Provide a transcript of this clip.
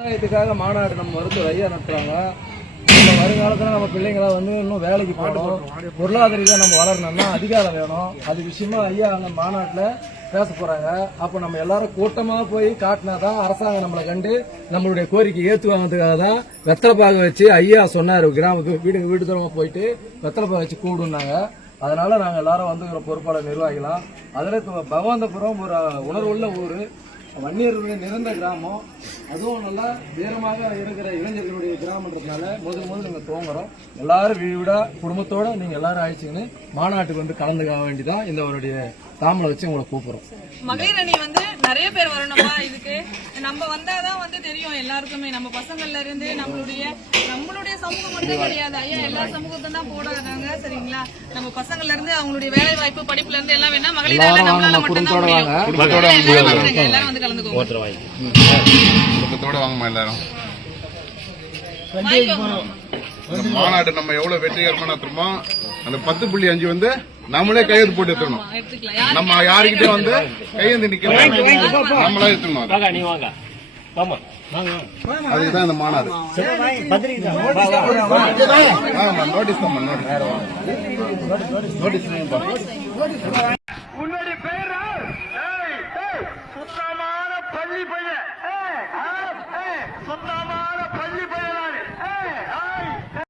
விவசாயத்துக்காக மாநாடு நம்ம மருத்துவ ஐயா நடத்துறாங்க. வருங்காலத்தில் நம்ம பிள்ளைங்களாம் வந்து இன்னும் வேலைக்கு போகணும். பொருளாதார நம்ம வளரணும்னா அதிகாரம் வேணும். அது விஷயமா ஐயா அந்த மாநாட்டில் பேச போகிறாங்க அப்போ நம்ம எல்லாரும் கூட்டமாக போய் காட்டினா தான் அரசாங்கம் நம்மளை கண்டு நம்மளுடைய கோரிக்கை ஏற்றுவாங்கிறதுக்காக தான் வெத்தலைப்பாக வச்சு ஐயா சொன்னார். கிராமத்து வீடு வீடு தூரமாக போயிட்டு வெத்தலைப்பாக வச்சு கூடுனாங்க. அதனால நாங்கள் எல்லாரும் வந்து பொறுப்பாளர் நிர்வாகிக்கலாம் அதில் இப்போ பகவந்தபுரம் ஒரு உணர்வுள்ள ஊர். வன்னியர்களுடைய நிறந்த கிராமம். அதுவும் நல்லா வீரமாக இருக்கிற இளைஞர்களுடைய கிராமன்றதுனால முதல் முதல் நாங்கள் துவங்குறோம். எல்லாரும் வீடா குடும்பத்தோட நீங்க எல்லாரும் ஆயிடுச்சுன்னு மாநாட்டுக்கு வந்து கலந்துக்க வேண்டிதான் இந்த அவருடைய தாமலை வச்சு உங்களை கூப்பிடுறோம். மகளிர் அணி வந்து நிறைய பேர் வரணுமா இதுக்கு? நம்ம வந்தாதான் வந்து தெரியும் எல்லாருக்குமே. நம்ம பசங்கள்ல இருந்து நம்மளுடைய சமூகம் மட்டும் கிடையாது. ஐயா எல்லா சமூகத்தையும் தான் போடாதாங்க சரிங்களா? நம்ம பசங்கள்ல இருந்து அவங்களுடைய வேலை வாய்ப்பு படிப்புல இருந்து எல்லாம் வேணா மகளிர் அணி எல்லாரும் வாங்க, நம்மளால நம்ம மட்டும்தான் குடும்பத்தோட முடியும். எல்லாரும் வாங்க. வாங்க, எல்லாரும் வந்து கலந்துக்கோங்க. குடும்பத்தோட வாங்கம்மா எல்லாரும். மாநாடு நம்ம எவ்வளவு வெற்றிகரமா நடத்துறோமோ அந்த பத்து புள்ளி அஞ்சு வந்து நம்மளே கையெழுத்து போட்டு எடுத்துக்கணும் நம்ம யாருக்கிட்டே வந்து கையெழுந்து நிக்கணும் நம்மளா எடுத்துக்கணும் ஆமா. அதுக்கு தான் இந்த மாநாடு. உன்னுடைய பேர்? சுத்தமான பள்ளி பையன். சுத்தமான பள்ளி